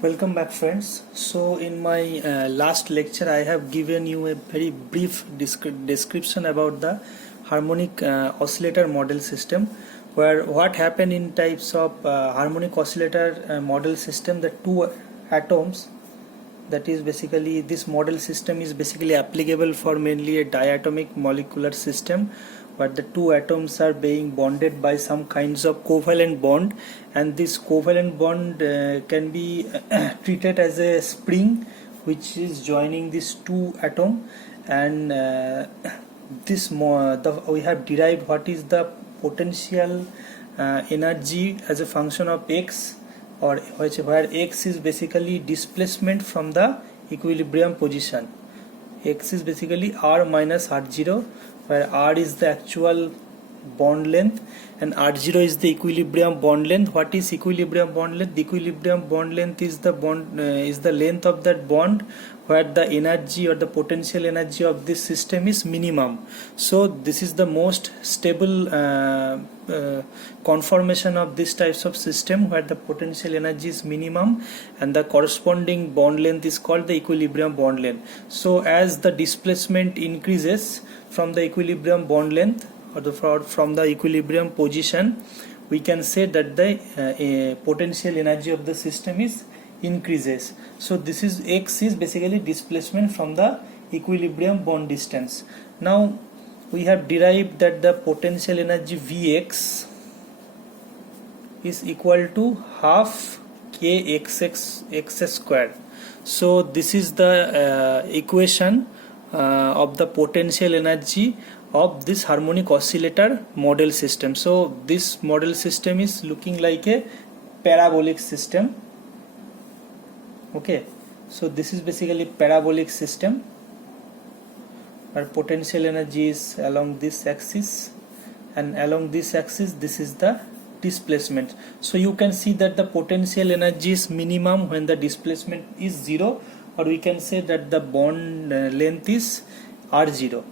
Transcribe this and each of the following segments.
Welcome back, friends. So in my last lecture I have given you a very brief description about the harmonic oscillator model system, where what happened in types of harmonic oscillator model system. The two atoms, that is basically this model system is basically applicable for mainly a diatomic molecular system, where the two atoms are being bonded by some kinds of covalent bond, and this covalent bond can be treated as a spring which is joining these two atoms. And we have derived what is the potential energy as a function of x, or where x is basically displacement from the equilibrium position. X is basically r minus r0, where r is the actual bond length and r0 is the equilibrium bond length. What is equilibrium bond length? The equilibrium bond length is the length of that bond where the energy or the potential energy of this system is minimum. So this is the most stable conformation of this types of system, where the potential energy is minimum and the corresponding bond length is called the equilibrium bond length. So as the displacement increases from the equilibrium bond length or from the equilibrium position, we can say that the potential energy of the system is increases. So this is x is basically displacement from the equilibrium bond distance. Now we have derived that the potential energy Vx is equal to half kxx square. So this is the equation of the potential energy of this harmonic oscillator model system. So this model system is looking like a parabolic system. Okay, so this is basically parabolic system where potential energy is along this axis, and along this axis this is the displacement. So you can see that the potential energy is minimum when the displacement is 0, or we can say that the bond length is r0.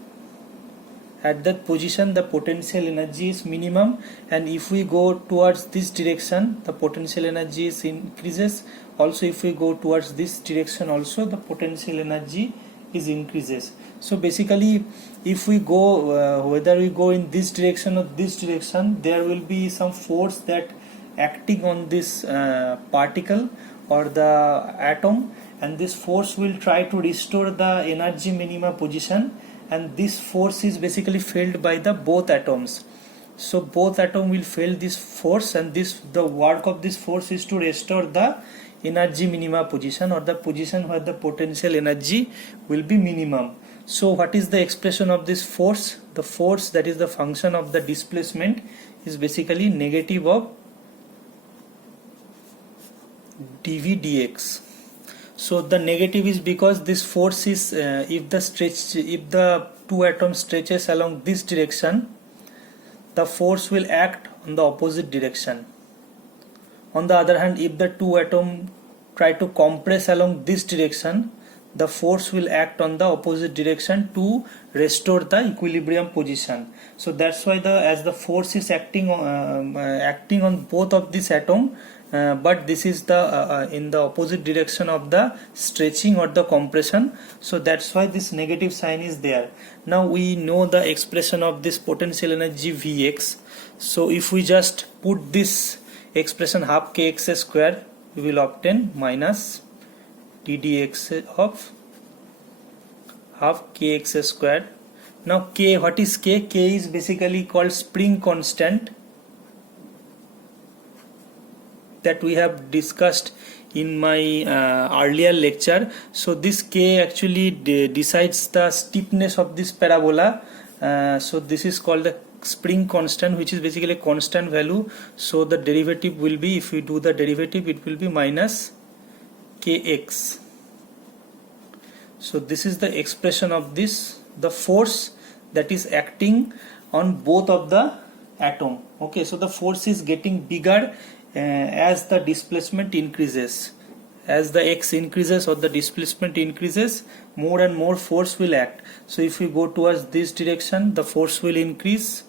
At that position the potential energy is minimum, and if we go towards this direction the potential energy is increases. Also if we go towards this direction also the potential energy is increases. So basically if we go whether we go in this direction or this direction, there will be some force that acting on this particle or the atom, and this force will try to restore the energy minima position, and this force is basically felt by the both atoms. So both atom will feel this force, and the work of this force is to restore the energy minima position, or the position where the potential energy will be minimum. So what is the expression of this force? The force, that is the function of the displacement, is basically negative of dv dx. So the negative is because this force is if the two atoms stretches along this direction, the force will act on the opposite direction. On the other hand, if the two atoms try to compress along this direction, the force will act on the opposite direction to restore the equilibrium position. So that's why as the force is acting on both of these atoms, but this is the in the opposite direction of the stretching or the compression. So that's why this negative sign is there. Now we know the expression of this potential energy Vx. So if we just put this expression half kx square, we will obtain minus ddx of half kx square. Now k, what is k? K is basically called spring constant that we have discussed in my earlier lecture. So this k actually decides the stiffness of this parabola. So this is called the spring constant, which is basically a constant value. So the derivative will be, if we do the derivative, it will be minus kx. So this is the expression of this, the force that is acting on both of the atom. Okay, so the force is getting bigger as the displacement increases. As the x increases or the displacement increases, more and more force will act. So if we go towards this direction, the force will increase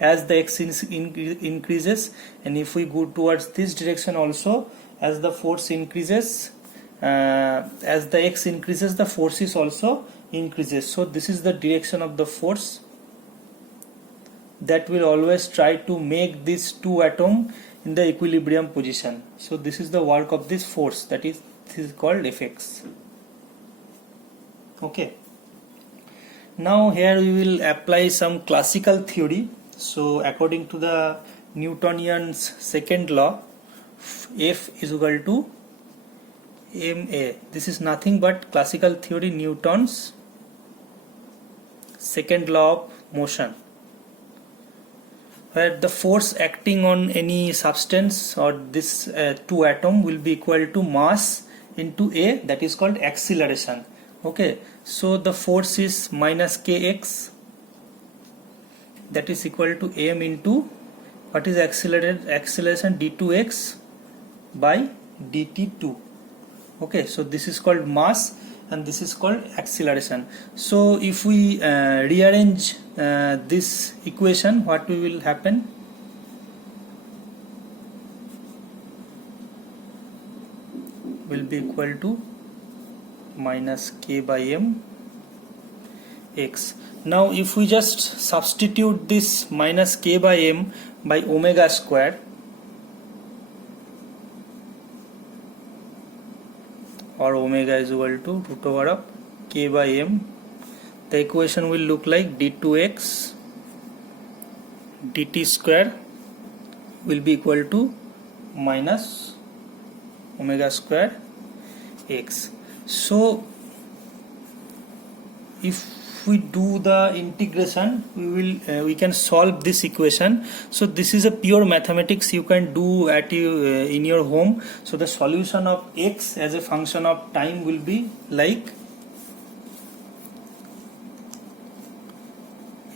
as the x increases, and if we go towards this direction also, as the force increases, as the x increases, the force is also increases. So this is the direction of the force that will always try to make these two atoms in the equilibrium position. So this is the work of this force, that is, this is called Fx. Okay. Now here we will apply some classical theory. So according to the Newtonian's second law, F is equal to ma. This is nothing but classical theory, Newton's second law of motion, where the force acting on any substance or this two atom will be equal to mass into a, that is called acceleration. Okay, so the force is minus kx, that is equal to m into what is acceleration, d2x by dt2. Okay, so this is called mass and this is called acceleration. So if we rearrange this equation, what will happen? Will be equal to minus k by m x. Now if we just substitute this minus k by m by omega square, or omega is equal to root over of k by m, the equation will look like d2x dt square will be equal to minus omega square x. So if we do the integration, we can solve this equation. So this is a pure mathematics you can do at in your home. So the solution of x as a function of time will be like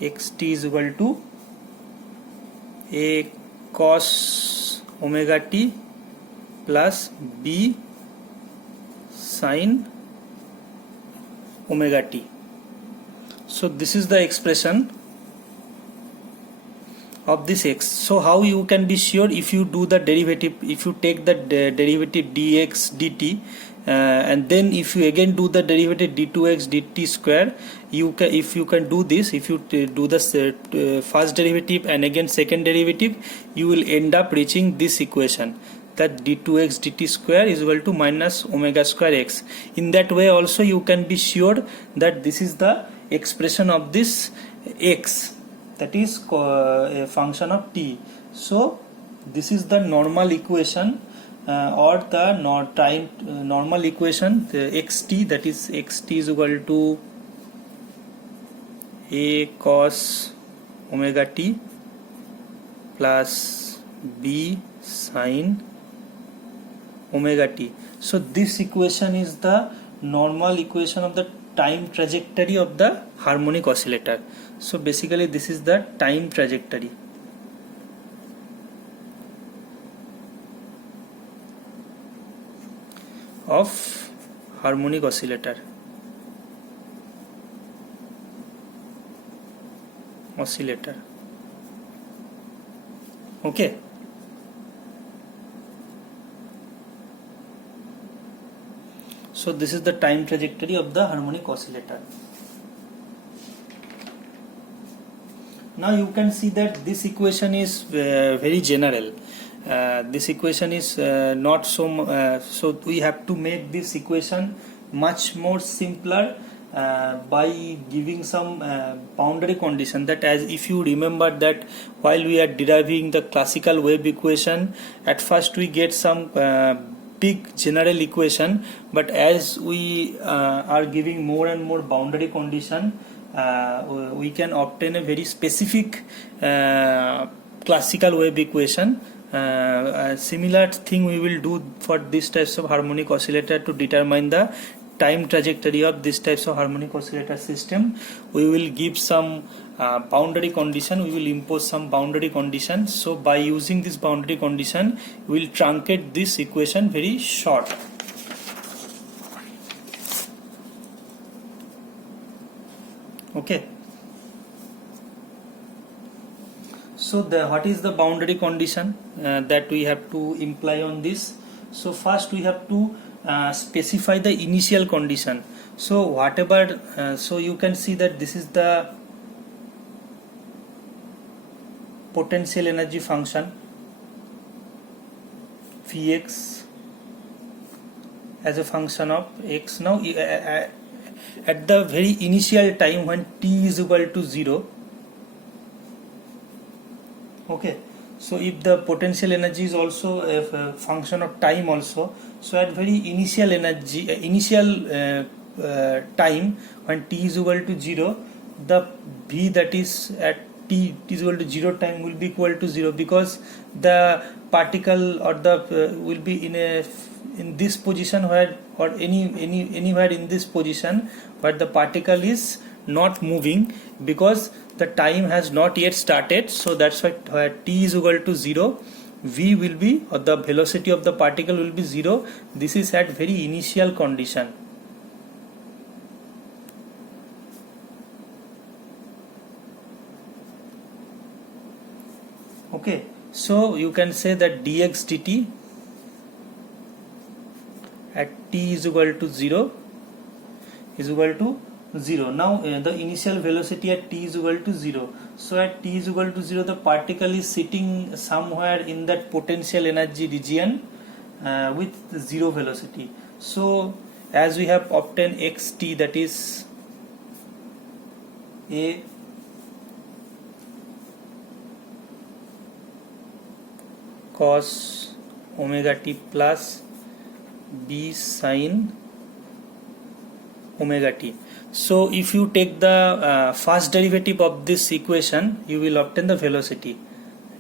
xt is equal to a cos omega t plus b sin omega t. So this is the expression of this x. So how you can be sure? If you do the derivative, if you take the derivative dx dt and then if you again do the derivative d2x dt square, you can, if you can do this, if you do the first derivative and again second derivative, you will end up reaching this equation, that d2x dt square is equal to minus omega square x. In that way also you can be sure that this is the expression of this x, that is a function of t. So this is the normal equation or the normal equation, the xt, that is xt is equal to a cos omega t plus b sin omega t. So this equation is the normal equation of the time trajectory of the harmonic oscillator. So basically this is the time trajectory of harmonic oscillator. Okay. So this is the time trajectory of the harmonic oscillator. Now you can see that this equation is very general. This equation is not so so we have to make this equation much more simpler by giving some boundary condition, that as if you remember that while we are deriving the classical wave equation, at first we get some big general equation, but as we are giving more and more boundary condition, we can obtain a very specific classical wave equation. A similar thing we will do for these types of harmonic oscillator to determine the time trajectory of these types of harmonic oscillator system. We will give some boundary condition, we will impose some boundary condition. So by using this boundary condition, we will truncate this equation very short. Okay. So what is the boundary condition that we have to imply on this? So first we have to specify the initial condition. So whatever, so you can see that this is the potential energy function Vx as a function of x. Now at the very initial time when t is equal to 0, okay, so if the potential energy is also a function of time also, so at very initial energy time when t is equal to 0, the v that is at t is equal to 0 time will be equal to 0, because the particle or the will be in this position where, or anywhere in this position where the particle is not moving, because the time has not yet started. So that's why where t is equal to 0, v will be, or the velocity of the particle will be 0. This is at very initial condition. Okay, so you can say that dx dt at t is equal to 0 is equal to 0. Now the initial velocity at t is equal to 0. So at t is equal to 0, the particle is sitting somewhere in that potential energy region with 0 velocity. So as we have obtained xt, that is a cos omega t plus b sin omega t. So if you take the first derivative of this equation, you will obtain the velocity.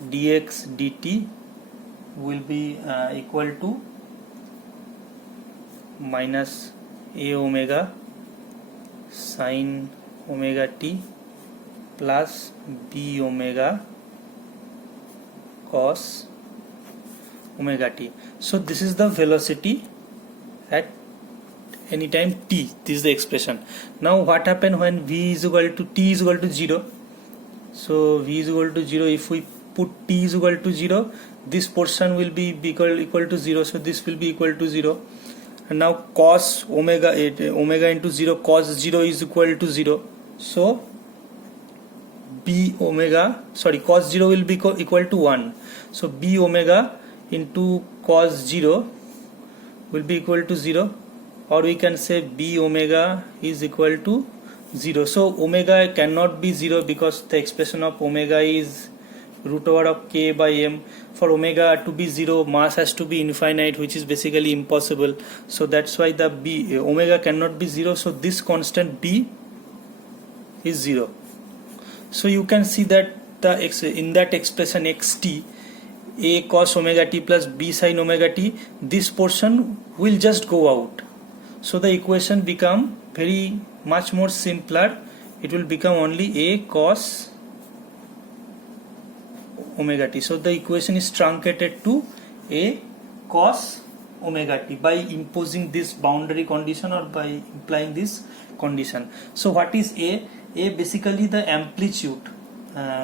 Dx dt will be equal to minus a omega sin omega t plus b omega cos omega t. So this is the velocity at any time t. This is the expression. Now what happen when v is equal to t is equal to 0? So v is equal to 0. If we put t is equal to 0, this portion will be equal to 0. So this will be equal to 0. And now cos omega into 0, cos 0 is equal to 0. So cos 0 will be equal to 1. So b omega into cos 0 will be equal to 0, or we can say b omega is equal to 0. So omega cannot be 0 because the expression of omega is root over of k by m. For omega to be 0, mass has to be infinite, which is basically impossible. So that's why the omega cannot be 0. So this constant b is 0. So you can see that in that expression xt, a cos omega t plus b sin omega t, this portion will just go out. So the equation become very much more simpler. It will become only a cos omega t. So the equation is truncated to a cos omega t by imposing this boundary condition or by implying this condition. So what is a? A basically the amplitude.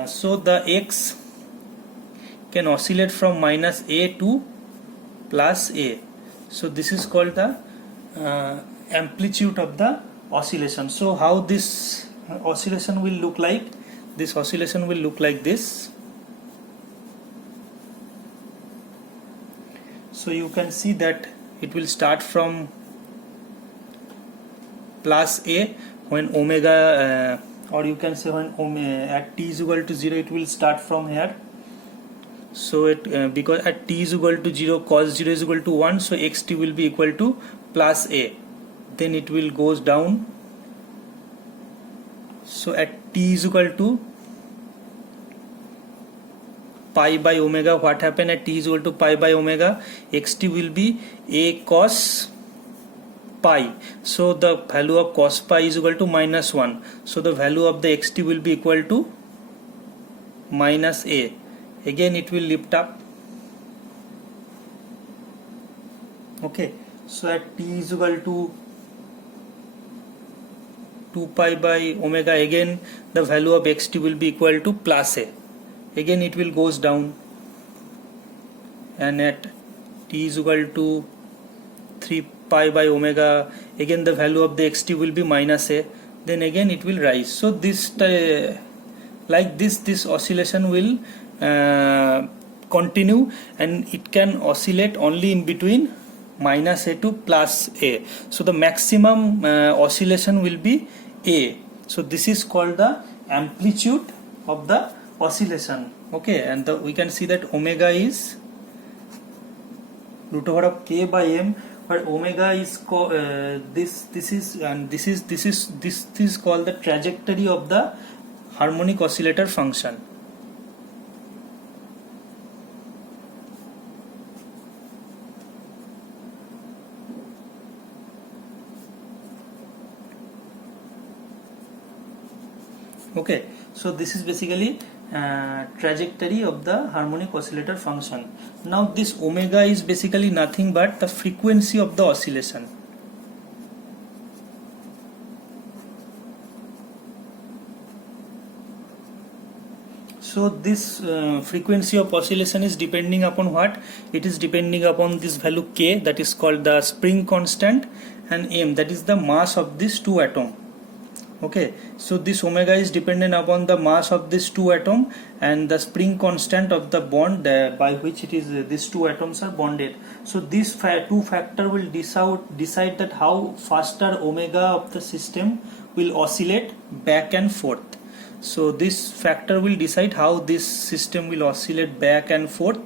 So the x can oscillate from minus a to plus a. So this is called the amplitude of the oscillation. So how this oscillation will look like? This oscillation will look like this. So you can see that it will start from plus a when omega or you can say when at t is equal to 0, it will start from here. So it because at t is equal to 0, cos 0 is equal to 1, so xt will be equal to plus a. Then it will goes down. So at t is equal to pi by omega, what happened at t is equal to pi by omega? Xt will be a cos pi. So the value of cos pi is equal to minus 1. So the value of the xt will be equal to minus a. Again it will lift up. Okay, so at t is equal to 2 pi by omega, again the value of xt will be equal to plus a. Again it will goes down, and at t is equal to 3 pi by omega, again the value of the xt will be minus a, then again it will rise. So this like this oscillation will continue, and it can oscillate only in between minus a to plus a. So the maximum oscillation will be a. So this is called the amplitude of the oscillation. Okay, and we can see that omega is root over of k by m, but omega is this is called the trajectory of the harmonic oscillator function. Okay, so this is basically trajectory of the harmonic oscillator function. Now this omega is basically nothing but the frequency of the oscillation. So this frequency of oscillation is depending upon what? It is depending upon this value k, that is called the spring constant, and m, that is the mass of these two atoms. Okay, so this omega is dependent upon the mass of this two atom and the spring constant of the bond by which it is these two atoms are bonded. So these two factor will decide that how faster omega of the system will oscillate back and forth. So this factor will decide how this system will oscillate back and forth.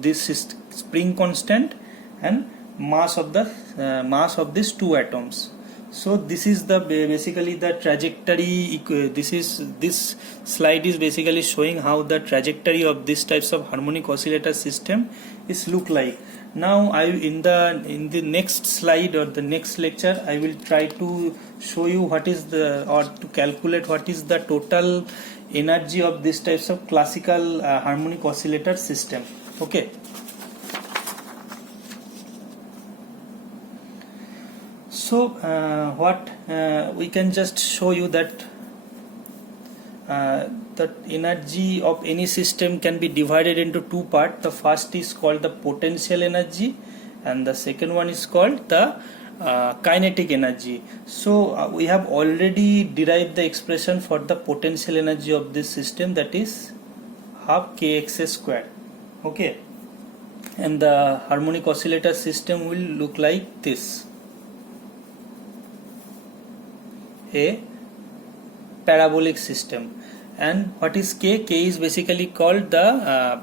This is spring constant and mass of these two atoms. So this is the basically the trajectory. This slide is basically showing how the trajectory of these types of harmonic oscillator system is look like. Now in the next slide or the next lecture I will try to show you what is to calculate what is the total energy of these types of classical harmonic oscillator system. Okay. So we can just show you that the energy of any system can be divided into two parts. The first is called the potential energy and the second one is called the kinetic energy. So we have already derived the expression for the potential energy of this system, that is half kx square. Okay, and the harmonic oscillator system will look like this: a parabolic system. And what is k? K is basically called the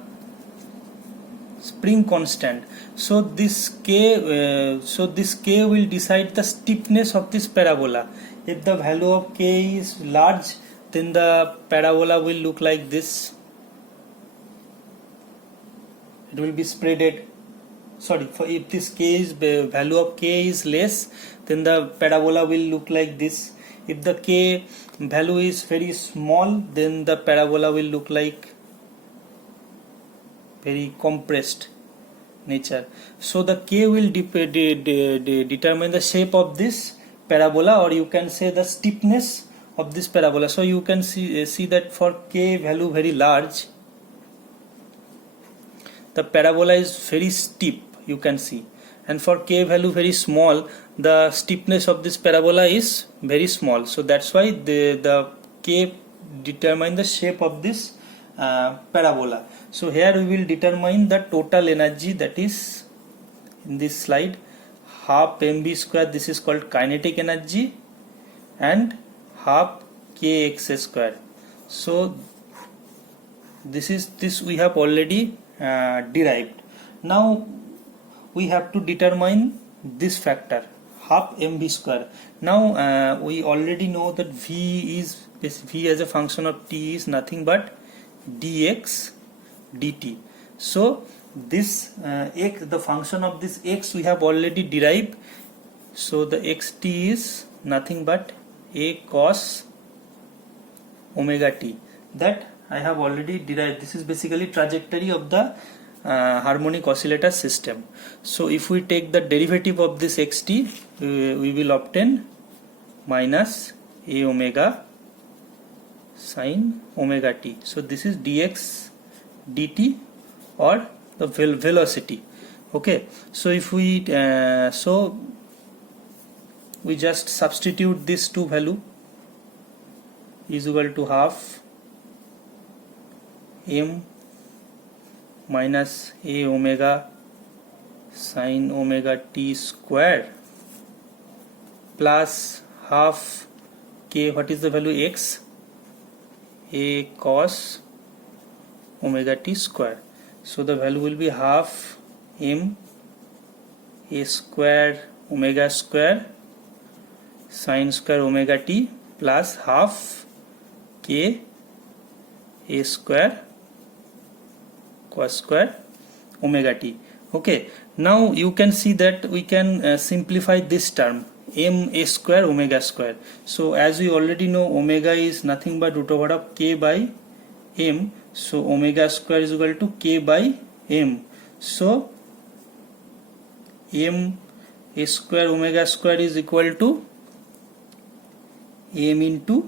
spring constant. So this k will decide the stiffness of this parabola. If the value of k is large, then the parabola will look like this. It will be spreaded. Sorry, if this k is value of k is less, then the parabola will look like this. If the k value is very small, then the parabola will look like very compressed nature. So the k will determine the shape of this parabola, or you can say the stiffness of this parabola. So you can see that for k value very large, the parabola is very steep, you can see, and for k value very small, the stiffness of this parabola is very small. So that's why the k determine the shape of this parabola. So here we will determine the total energy, that is in this slide half mv square. This is called kinetic energy, and half kx square. So this we have already derived. Now we have to determine this factor, half mv square. Now we already know that v as a function of t is nothing but dx dt. So this x, the function of this x, we have already derived. So the xt is nothing but a cos omega t, that I have already derived. This is basically trajectory of the harmonic oscillator system. So if we take the derivative of this xt, we will obtain minus a omega sine omega t. So this is dx dt, or the velocity. Okay, so if we we just substitute this two value is equal to half m minus a omega sin omega t square plus half k, what is the value, x, a cos omega t square. So the value will be half m a square omega square sin square omega t plus half k a square cos square omega t. Okay, now you can see that we can simplify this term m a square omega square. So as we already know, omega is nothing but root over of k by m, so omega square is equal to k by m. So m a square omega square is equal to m into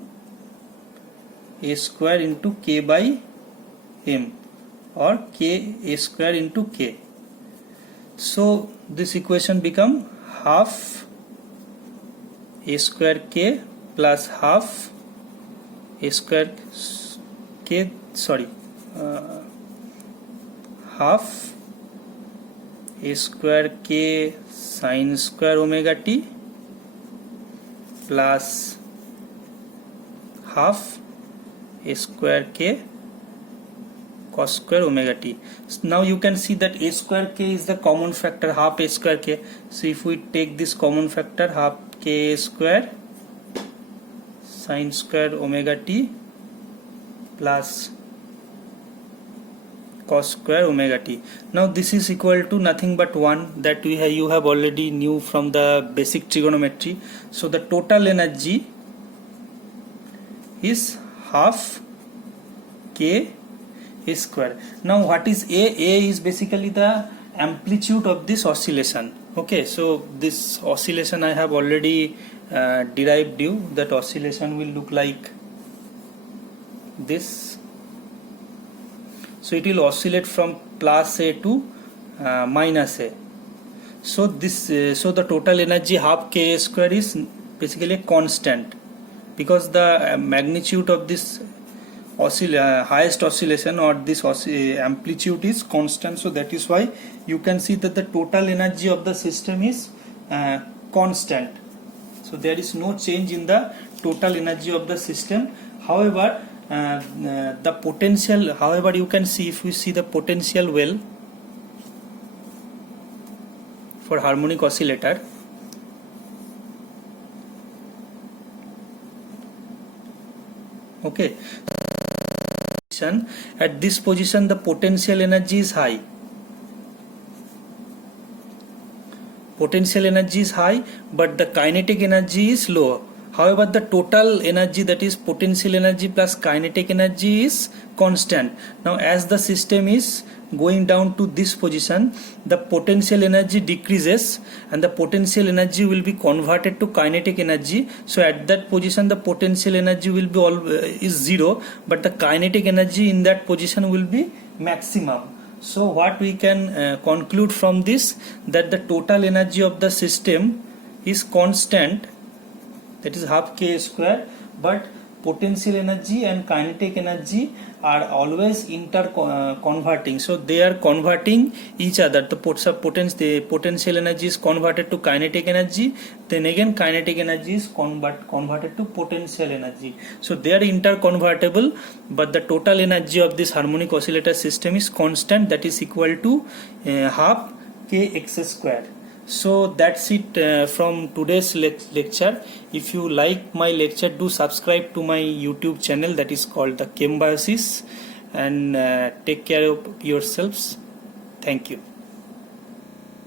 a square into k by m, or k a square into k. So this equation become half a square k plus half a square k, half a square k sin square omega t plus half a square k cos square omega t. Now you can see that a square k is the common factor, half a square k. So if we take this common factor, half k square sin square omega t plus cos square omega t. Now this is equal to nothing but 1, that you have already knew from the basic trigonometry. So the total energy is half k a square. Now what is a? A is basically the amplitude of this oscillation. Okay, so this oscillation I have already derived you. That oscillation will look like this. So it will oscillate from plus a to minus a. So this so the total energy half k a square is basically a constant, because the magnitude of this highest oscillation or this amplitude is constant. So that is why you can see that the total energy of the system is constant. So there is no change in the total energy of the system. However, the potential, however, you can see, if we see the potential well for harmonic oscillator, okay, at this position the potential energy is high. Potential energy is high, but the kinetic energy is low. However, the total energy, that is potential energy plus kinetic energy, is constant. Now as the system is going down to this position, the potential energy decreases and the potential energy will be converted to kinetic energy. So at that position the potential energy will be is 0, but the kinetic energy in that position will be maximum. So what we can conclude from this, that the total energy of the system is constant, that is half k square, but potential energy and kinetic energy are always converting. So they are converting each other. The potential energy is converted to kinetic energy, then again kinetic energy is converted to potential energy. So they are interconvertible, but the total energy of this harmonic oscillator system is constant, that is equal to half kx square. So that's it from today's lecture. If you like my lecture, do subscribe to my YouTube channel, that is called the Chembiosis, and take care of yourselves. Thank you.